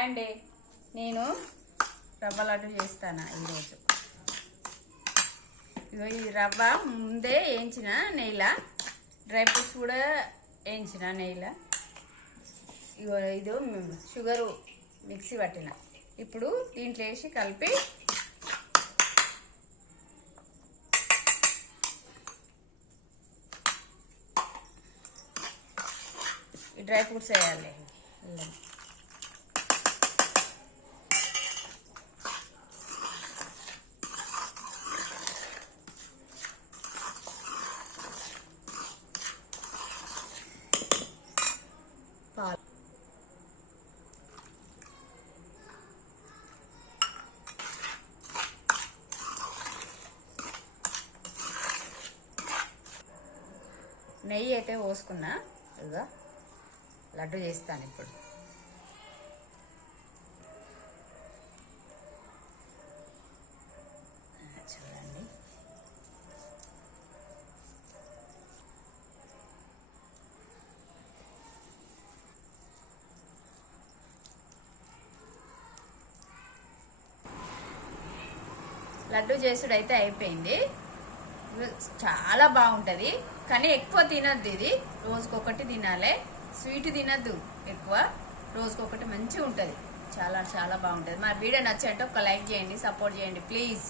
Hi అండి, నేను రవ్వ లడ్డు చేస్తాను ఈరోజు. ఇగో ఈ రవ్వ ముందే వేయించిన నెయ్యిలా, డ్రై ఫ్రూట్స్ కూడా వేయించిన నెయ్యిలా. ఇగో ఇది షుగరు మిక్సీ పట్టిన. ఇప్పుడు దీంట్లో వేసి కలిపి ఈ డ్రై ఫ్రూట్స్ వేయాలి. నెయ్యి అయితే పోసుకున్నా. ఇదిగా లడ్డు చేస్తాను ఇప్పుడు. చూడండి, లడ్డు చేసుడు అయితే అయిపోయింది. చాలా బాగుంటుంది, కానీ ఎక్కువ తినద్దు. ఇది రోజుకొకటి తినాలి. స్వీట్ తినద్దు ఎక్కువ, రోజుకొకటి మంచిగా ఉంటుంది. చాలా చాలా బాగుంటుంది. మా వీడియో నచ్చంటే ఒక లైక్ చేయండి, సపోర్ట్ చేయండి ప్లీజ్.